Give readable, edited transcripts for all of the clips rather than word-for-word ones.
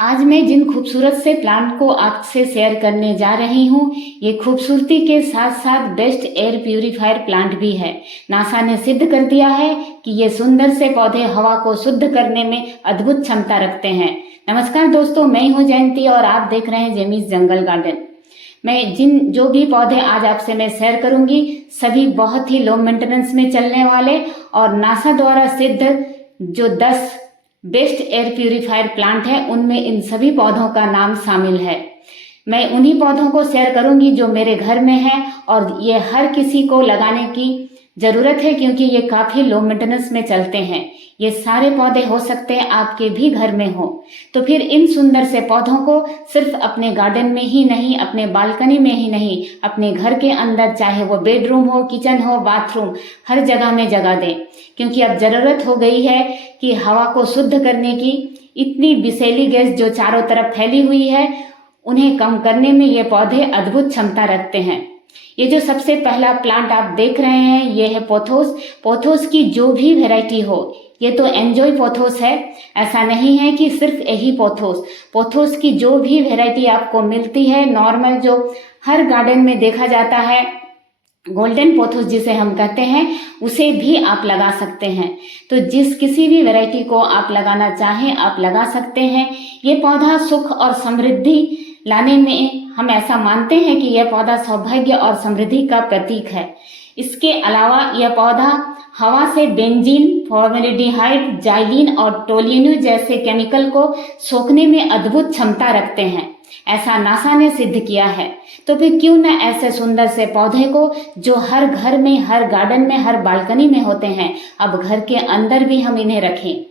आज मैं जिन खूबसूरत से प्लांट को आपसे शेयर करने जा रही हूँ, ये खूबसूरती के साथ साथ बेस्ट एयर प्यूरीफायर प्लांट भी है। नासा ने सिद्ध कर दिया है कि ये सुंदर से पौधे हवा को शुद्ध करने में अद्भुत क्षमता रखते हैं। नमस्कार दोस्तों, मैं हूँ जयंती और आप देख रहे हैं जेमीज जंगल गार्डन। मैं जो भी पौधे आज आपसे मैं शेयर करूंगी, सभी बहुत ही लो मेंटेनेंस में चलने वाले और नासा द्वारा सिद्ध जो 10 बेस्ट एयर प्यूरीफायर प्लांट है, उनमें इन सभी पौधों का नाम शामिल है। मैं उन्हीं पौधों को शेयर करूंगी जो मेरे घर में है और ये हर किसी को लगाने की जरूरत है क्योंकि ये काफी लो मेंटेनेंस में चलते हैं। ये सारे पौधे हो सकते हैं आपके भी घर में हो। तो फिर इन सुंदर से पौधों को सिर्फ अपने गार्डन में ही नहीं, अपने बालकनी में ही नहीं, अपने घर के अंदर, चाहे वो बेडरूम हो, किचन हो, बाथरूम, हर जगह में जगह दें क्योंकि अब जरूरत हो गई है कि हवा को शुद्ध करने की। इतनी विषैली गैस जो चारों तरफ फैली हुई है, उन्हें कम करने में ये पौधे अद्भुत क्षमता रखते हैं। ये जो सबसे पहला प्लांट आप देख रहे हैं, ये है पोथोस। पोथोस की जो भी वैरायटी हो, ये तो एंजॉय पोथोस है, ऐसा नहीं है कि सिर्फ यही पोथोस। पोथोस की जो भी वैरायटी आपको मिलती है, नॉर्मल जो हर गार्डन में देखा जाता है, गोल्डन पोथोस जिसे हम कहते हैं, उसे भी आप लगा सकते हैं। तो किसी भी वैरायटी को आप लगाना चाहें, आप लगा सकते हैं। ये पौधा सुख और समृद्धि लाने में, हम ऐसा मानते हैं कि यह पौधा सौभाग्य और समृद्धि का प्रतीक है। इसके अलावा यह पौधा हवा से बेंजीन, फॉर्मेल्डिहाइड, जाइलिन और टोल्यूइन जैसे केमिकल को सोखने में अद्भुत क्षमता रखते हैं। ऐसा नासा ने सिद्ध किया है। तो फिर क्यों न ऐसे सुंदर से पौधे को, जो हर घर में, हर गार्डन में, हर बालकनी में होते हैं, अब घर के अंदर भी हम इन्हें रखें।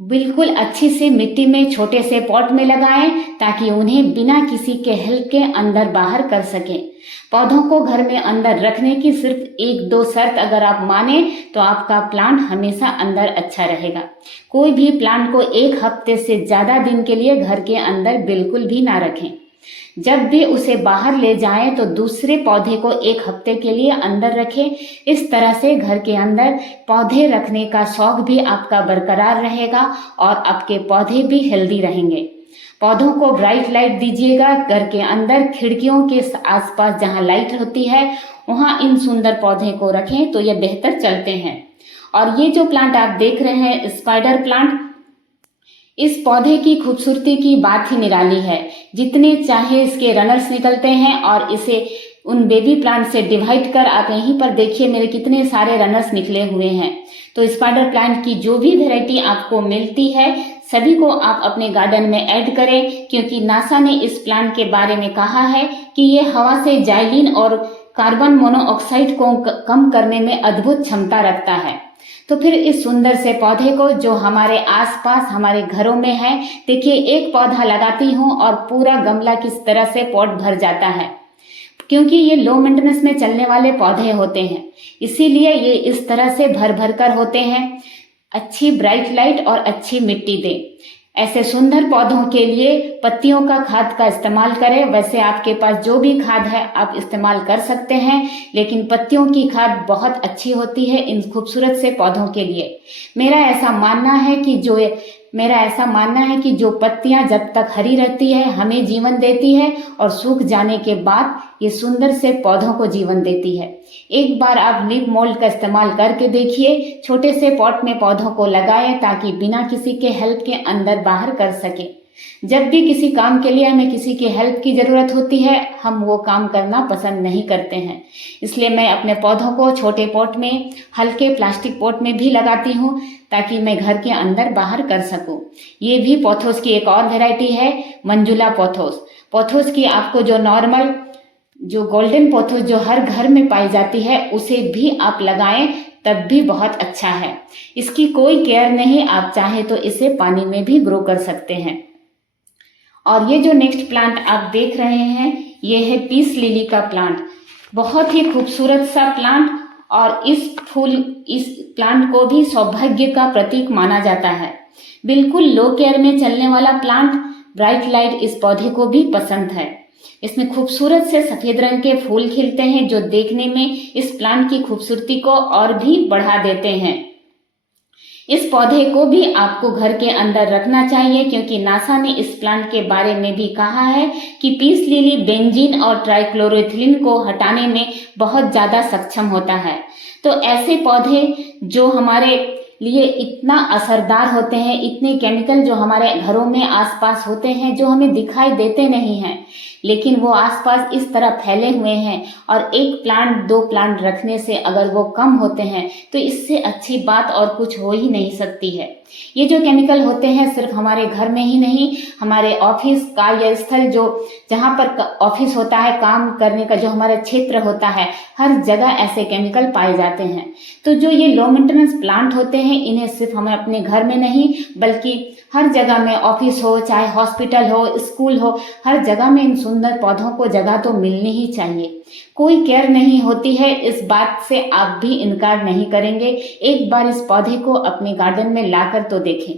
बिल्कुल अच्छी सी मिट्टी में छोटे से पॉट में लगाएं ताकि उन्हें बिना किसी के हेल्प के अंदर बाहर कर सकें। पौधों को घर में अंदर रखने की सिर्फ 1-2 शर्त अगर आप माने तो आपका प्लांट हमेशा अंदर अच्छा रहेगा। कोई भी प्लांट को 1 हफ्ते से ज़्यादा दिन के लिए घर के अंदर बिल्कुल भी ना रखें। जब भी उसे बाहर ले जाएं तो दूसरे पौधे को 1 हफ्ते के लिए अंदर रखें। इस तरह से घर के अंदर पौधे रखने का शौक भी आपका बरकरार रहेगा और आपके पौधे भी हेल्दी रहेंगे। पौधों को ब्राइट लाइट दीजिएगा। घर के अंदर खिड़कियों के आसपास जहां लाइट होती है, वहां इन सुंदर पौधे को रखें तो ये बेहतर चलते हैं। और ये जो प्लांट आप देख रहे हैं, स्पाइडर प्लांट, इस पौधे की खूबसूरती की बात ही निराली है। जितने चाहे इसके रनर्स निकलते हैं और इसे उन बेबी प्लांट से डिवाइड कर आप यहीं पर देखिए मेरे कितने सारे रनर्स निकले हुए हैं। तो स्पाइडर प्लांट की जो भी वैरायटी आपको मिलती है, सभी को आप अपने गार्डन में ऐड करें क्योंकि नासा ने इस प्लांट के बारे में कहा है कि ये हवा से जाइलिन और कार्बन मोनोऑक्साइड को कम करने में अद्भुत क्षमता रखता है। तो फिर इस सुंदर से पौधे को जो हमारे आसपास, हमारे घरों में है, देखिए एक पौधा लगाती हूँ और पूरा गमला किस तरह से पॉट भर जाता है क्योंकि ये लो मेंटेनेंस में चलने वाले पौधे होते हैं, इसीलिए ये इस तरह से भर भर कर होते हैं। अच्छी ब्राइट लाइट और अच्छी मिट्टी दें। ऐसे सुंदर पौधों के लिए पत्तियों का खाद का इस्तेमाल करें। वैसे आपके पास जो भी खाद है आप इस्तेमाल कर सकते हैं, लेकिन पत्तियों की खाद बहुत अच्छी होती है इन खूबसूरत से पौधों के लिए। मेरा ऐसा मानना है कि जो पत्तियां जब तक हरी रहती है हमें जीवन देती है और सूख जाने के बाद ये सुंदर से पौधों को जीवन देती है। एक बार आप लीफ मोल्ड का इस्तेमाल करके देखिए। छोटे से पॉट में पौधों को लगाएं ताकि बिना किसी के हेल्प के अंदर बाहर कर सके। जब भी किसी काम के लिए हमें किसी की हेल्प की जरूरत होती है, हम वो काम करना पसंद नहीं करते हैं। इसलिए मैं अपने पौधों को छोटे पॉट में, हल्के प्लास्टिक पॉट में भी लगाती हूँ ताकि मैं घर के अंदर बाहर कर सकूं। ये भी पोथोस की एक और वैरायटी है, मंजुला पोथोस। पोथोस की आपको जो नॉर्मल, जो गोल्डन पोथोस जो हर घर में पाई जाती है, उसे भी आप लगाएं तब भी बहुत अच्छा है। इसकी कोई केयर नहीं, आप चाहे तो इसे पानी में भी ग्रो कर सकते हैं। और ये जो नेक्स्ट प्लांट आप देख रहे हैं, ये है पीस लिली का प्लांट। बहुत ही खूबसूरत सा प्लांट और इस प्लांट को भी सौभाग्य का प्रतीक माना जाता है। बिल्कुल लो केयर में चलने वाला प्लांट। ब्राइट लाइट इस पौधे को भी पसंद है। इसमें खूबसूरत से सफेद रंग के फूल खिलते हैं जो देखने में इस प्लांट की खूबसूरती को और भी बढ़ा देते हैं। इस पौधे को भी आपको घर के अंदर रखना चाहिए, क्योंकि नासा ने इस प्लांट के बारे में भी कहा है कि पीस लिली बेंजीन और ट्राइक्लोरोथिलीन को हटाने में बहुत ज़्यादा सक्षम होता है। तो ऐसे पौधे जो हमारे लिए इतना असरदार होते हैं, इतने केमिकल जो हमारे घरों में आसपास होते हैं, जो हमें दिखाई देते नहीं हैं, लेकिन वो आसपास इस तरह फैले हुए हैं, और एक प्लांट दो प्लांट रखने से अगर वो कम होते हैं तो इससे अच्छी बात और कुछ हो ही नहीं सकती है। ये जो केमिकल होते हैं सिर्फ हमारे घर में ही नहीं, हमारे ऑफिस कार्यस्थल, जो जहाँ पर ऑफिस होता है, काम करने का जो हमारा क्षेत्र होता है, हर जगह ऐसे केमिकल पाए जाते हैं। तो जो ये लो मेंटेनेंस प्लांट होते हैं, इन्हें सिर्फ हमें अपने घर में नहीं बल्कि हर जगह में, ऑफिस हो चाहे हॉस्पिटल हो, स्कूल हो, हर जगह में इन सुंदर पौधों को जगह तो मिलनी ही चाहिए। कोई केयर नहीं होती है, इस बात से आप भी इनकार नहीं करेंगे। एक बार इस पौधे को अपने गार्डन में लाकर तो देखें।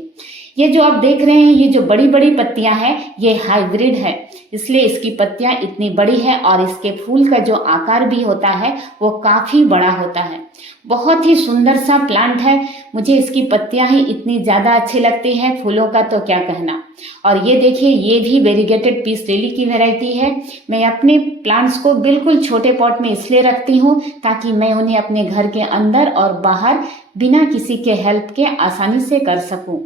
ये जो आप देख रहे हैं, ये जो बड़ी बड़ी पत्तियां हैं, ये हाइब्रिड है, इसलिए इसकी पत्तियां इतनी बड़ी है, और इसके फूल का जो आकार भी होता है वो काफी बड़ा होता है। बहुत ही सुंदर सा प्लांट है। मुझे इसकी पत्तियां ही इतनी ज्यादा अच्छी लगती है, फूलों का तो क्या कहना। और ये देखिए, ये भी वेरीगेटेड पीस लिली की वैरायटी है। मैं अपने प्लांट्स को बिल्कुल छोटे पॉट में इसलिए रखती हूँ ताकि मैं उन्हें अपने घर के अंदर और बाहर बिना किसी के हेल्प के आसानी से कर सकूं।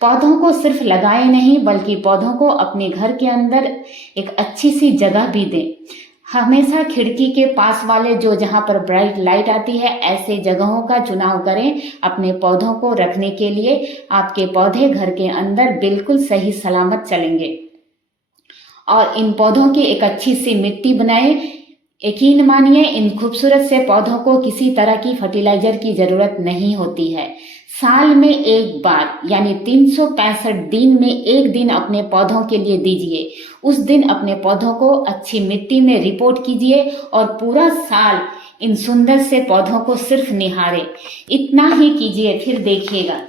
पौधों को सिर्फ लगाए नहीं बल्कि पौधों को अपने घर के अंदर एक अच्छी सी जगह भी दें। हमेशा खिड़की के पास वाले, जो जहाँ पर ब्राइट लाइट आती है, ऐसे जगहों का चुनाव करें अपने पौधों को रखने के लिए। आपके पौधे घर के अंदर बिल्कुल सही सलामत चलेंगे। और इन पौधों की एक अच्छी सी मिट्टी बनाएं। यकीन मानिए, इन खूबसूरत से पौधों को किसी तरह की फर्टिलाइजर की जरूरत नहीं होती है। साल में एक बार यानी 365 दिन में एक दिन अपने पौधों के लिए दीजिए। उस दिन अपने पौधों को अच्छी मिट्टी में रिपोर्ट कीजिए और पूरा साल इन सुंदर से पौधों को सिर्फ निहारें। इतना ही कीजिए, फिर देखिएगा।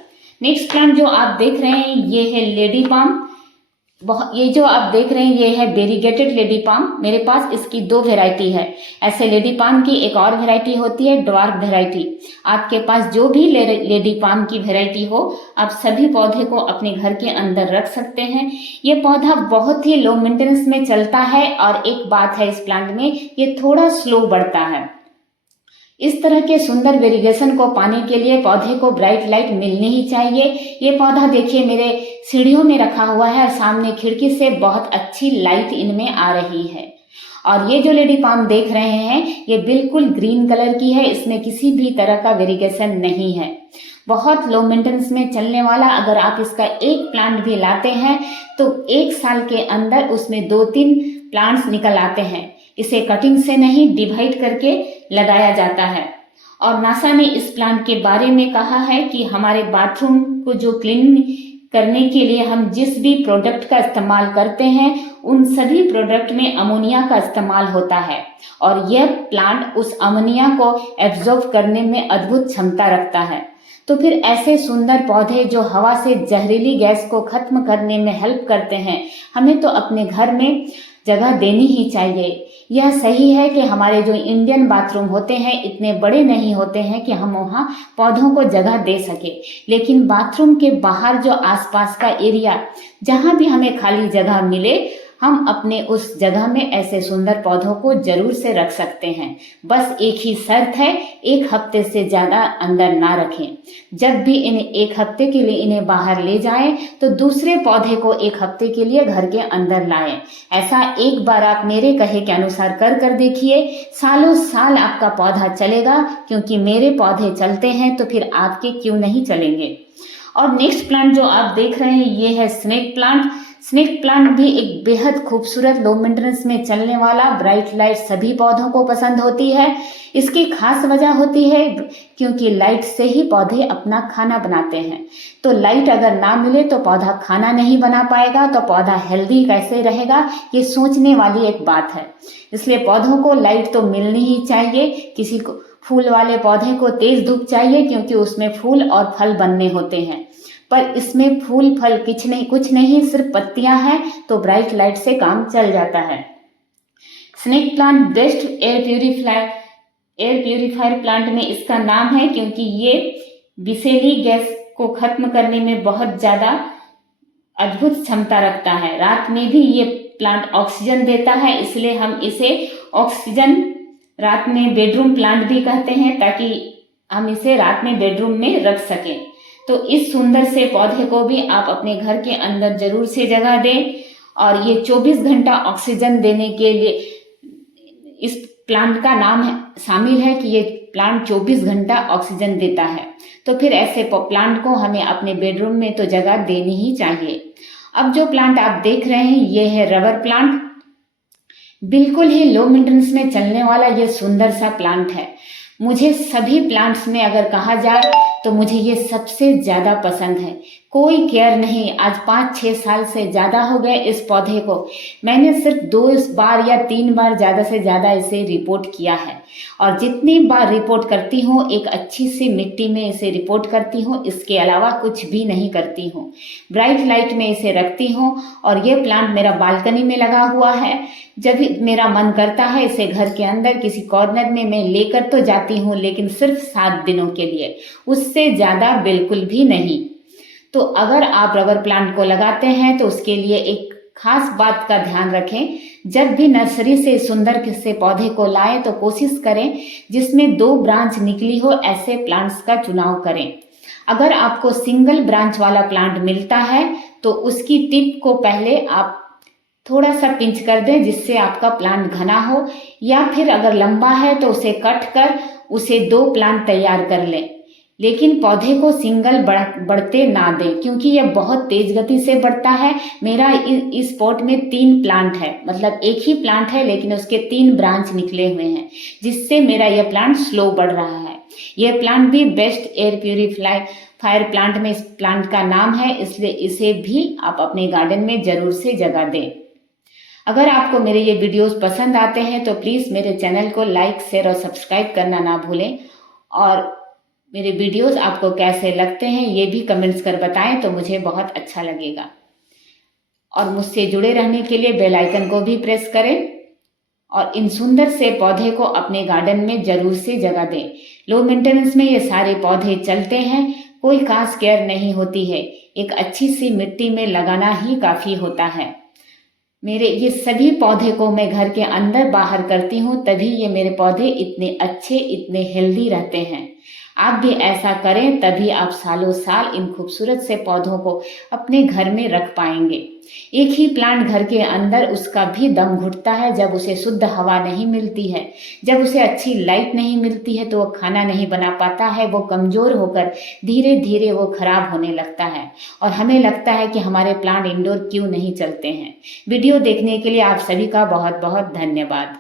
नेक्स्ट प्लांट जो आप देख रहे हैं, ये है लेडी पाम। ये जो आप देख रहे हैं, ये है वेरीगेटेड लेडी पाम। मेरे पास इसकी दो वैरायटी है। ऐसे लेडी पाम की एक और वैरायटी होती है, ड्वार्फ वैरायटी। आपके पास जो भी लेडी पाम की वैरायटी हो, आप सभी पौधे को अपने घर के अंदर रख सकते हैं। ये पौधा बहुत ही लो मेंटेनेंस में चलता है, और एक बात है इस प्लांट में, ये थोड़ा स्लो बढ़ता है। इस तरह के सुंदर वेरिगेशन को पाने के लिए पौधे को ब्राइट लाइट मिलनी ही चाहिए। ये पौधा देखिए मेरे सीढ़ियों में रखा हुआ है, और सामने खिड़की से बहुत अच्छी लाइट इनमें आ रही है। और ये जो लेडी पाम देख रहे हैं, ये बिल्कुल ग्रीन कलर की है, इसमें किसी भी तरह का वेरिगेशन नहीं है। बहुत लो मेंटेनेंस में चलने वाला। अगर आप इसका एक प्लांट भी लाते हैं तो एक साल के अंदर उसमें 2-3 प्लांट्स निकल आते हैं। इसे कटिंग से नहीं, डिवाइड करके लगाया जाता है। और नासा ने इस प्लांट के बारे में कहा है कि हमारे बाथरूम को जो क्लीन करने के लिए हम जिस भी प्रोडक्ट का इस्तेमाल करते हैं, उन सभी प्रोडक्ट में अमोनिया का इस्तेमाल होता है, और यह प्लांट उस अमोनिया को एब्जॉर्ब करने में अद्भुत क्षमता रखता है। तो फिर ऐसे सुंदर पौधे जो हवा से जहरीली गैस को खत्म करने में हेल्प करते हैं, हमें तो अपने घर में जगह देनी ही चाहिए। यह सही है कि हमारे जो इंडियन बाथरूम होते हैं इतने बड़े नहीं होते हैं कि हम वहाँ पौधों को जगह दे सके, लेकिन बाथरूम के बाहर जो आसपास का एरिया, जहाँ भी हमें खाली जगह मिले, हम अपने उस जगह में ऐसे सुंदर पौधों को जरूर से रख सकते हैं। बस एक ही शर्त है, 1 हफ्ते से ज़्यादा अंदर ना रखें। जब भी इन्हें 1 हफ्ते के लिए इन्हें बाहर ले जाएं तो दूसरे पौधे को 1 हफ्ते के लिए घर के अंदर लाएं। ऐसा एक बार आप मेरे कहे के अनुसार कर देखिए, सालों साल आपका पौधा चलेगा, क्योंकि मेरे पौधे चलते हैं तो फिर आपके क्यों नहीं चलेंगे। और नेक्स्ट प्लांट जो आप देख रहे हैं, ये है स्नेक प्लांट। स्नेक प्लांट भी एक बेहद खूबसूरत लो मेंटेनेंस में चलने वाला, ब्राइट लाइट सभी पौधों को पसंद होती है। इसकी खास वजह होती है क्योंकि लाइट से ही पौधे अपना खाना बनाते हैं। तो लाइट अगर ना मिले तो पौधा खाना नहीं बना पाएगा, तो पौधा हेल्दी कैसे रहेगा, ये सोचने वाली एक बात है। इसलिए पौधों को लाइट तो मिलनी ही चाहिए। किसी को फूल वाले पौधे को तेज धूप चाहिए, क्योंकि उसमें फूल और फल बनने होते हैं, पर इसमें फूल फल कुछ नहीं, सिर्फ पत्तियां हैं, तो ब्राइट लाइट से काम चल जाता है। Snake plant best air purifier plant में इसका नाम है, क्योंकि ये विषैली गैस को खत्म करने में बहुत ज़्यादा अद्भुत क्षमता रखता है। रात में भी ये प्लांट ऑक्सीजन देता है, इसलिए हम इसे ऑक्सीजन रात में बेडरूम प्लांट भी कहते हैं, ताकि हम इसे रात में बेडरूम में रख सकें। तो इस सुंदर से पौधे को भी आप अपने घर के अंदर जरूर से जगह दें। और ये 24 घंटा ऑक्सीजन देने के लिए इस प्लांट का नाम शामिल है कि ये प्लांट 24 घंटा ऑक्सीजन देता है। तो फिर ऐसे प्लांट को हमें अपने बेडरूम में तो जगह देनी ही चाहिए। अब जो प्लांट आप देख रहे हैं ये है रबर प्लांट। बिल्कुल ही लो मेंटेनेंस में चलने वाला ये सुंदर सा प्लांट है। मुझे सभी प्लांट्स में अगर कहा जाए तो मुझे ये सबसे ज़्यादा पसंद है। कोई केयर नहीं, आज 5-6 साल से ज़्यादा हो गए इस पौधे को। मैंने सिर्फ 2 बार या 3 बार ज़्यादा से ज़्यादा इसे रिपोर्ट किया है। और जितनी बार रिपोर्ट करती हूँ एक अच्छी सी मिट्टी में इसे रिपोर्ट करती हूँ, इसके अलावा कुछ भी नहीं करती हूँ। ब्राइट लाइट में इसे रखती हूँ और ये प्लांट मेरा बालकनी में लगा हुआ है। जब भी मेरा मन करता है इसे घर के अंदर किसी कॉर्नर में मैं लेकर तो जाती हूँ, लेकिन सिर्फ 7 दिनों के लिए, उससे ज़्यादा बिल्कुल भी नहीं। तो अगर आप रबर प्लांट को लगाते हैं तो उसके लिए एक खास बात का ध्यान रखें। जब भी नर्सरी से सुंदर से पौधे को लाएं तो कोशिश करें जिसमें 2 ब्रांच निकली हो, ऐसे प्लांट्स का चुनाव करें। अगर आपको सिंगल ब्रांच वाला प्लांट मिलता है तो उसकी टिप को पहले आप थोड़ा सा पिंच कर दें जिससे आपका प्लांट घना हो, या फिर अगर लंबा है तो उसे कट कर उसे 2 प्लांट तैयार कर लें। लेकिन पौधे को सिंगल बढ़ते ना दें, क्योंकि यह बहुत तेज गति से बढ़ता है। मेरा इस पॉट में 3 प्लांट है, मतलब एक ही प्लांट है लेकिन उसके 3 ब्रांच निकले हुए हैं, जिससे मेरा यह प्लांट स्लो बढ़ रहा है। यह प्लांट भी बेस्ट एयर प्यूरीफायर प्लांट में इस प्लांट का नाम है, इसलिए इसे भी आप अपने गार्डन में जरूर से जगह दें। अगर आपको मेरे ये वीडियोस पसंद आते हैं तो प्लीज़ मेरे चैनल को लाइक, शेयर और सब्सक्राइब करना ना भूलें। और मेरे वीडियोस आपको कैसे लगते हैं ये भी कमेंट्स कर बताएं तो मुझे बहुत अच्छा लगेगा। और मुझसे जुड़े रहने के लिए बेल आइकन को भी प्रेस करें और इन सुंदर से पौधे को अपने गार्डन में जरूर से जगह दें। लो मेंटेनेंस में ये सारे पौधे चलते हैं, कोई खास केयर नहीं होती है, एक अच्छी सी मिट्टी में लगाना ही काफ़ी होता है। मेरे ये सभी पौधे को मैं घर के अंदर बाहर करती हूँ, तभी ये मेरे पौधे इतने अच्छे, इतने हेल्दी रहते हैं। आप भी ऐसा करें, तभी आप सालों साल इन खूबसूरत से पौधों को अपने घर में रख पाएंगे। एक ही प्लांट घर के अंदर उसका भी दम घुटता है जब उसे शुद्ध हवा नहीं मिलती है, जब उसे अच्छी लाइट नहीं मिलती है तो वो खाना नहीं बना पाता है, वो कमज़ोर होकर धीरे धीरे वो खराब होने लगता है। और हमें लगता है कि हमारे प्लांट इंडोर क्यों नहीं चलते हैं। वीडियो देखने के लिए आप सभी का बहुत बहुत धन्यवाद।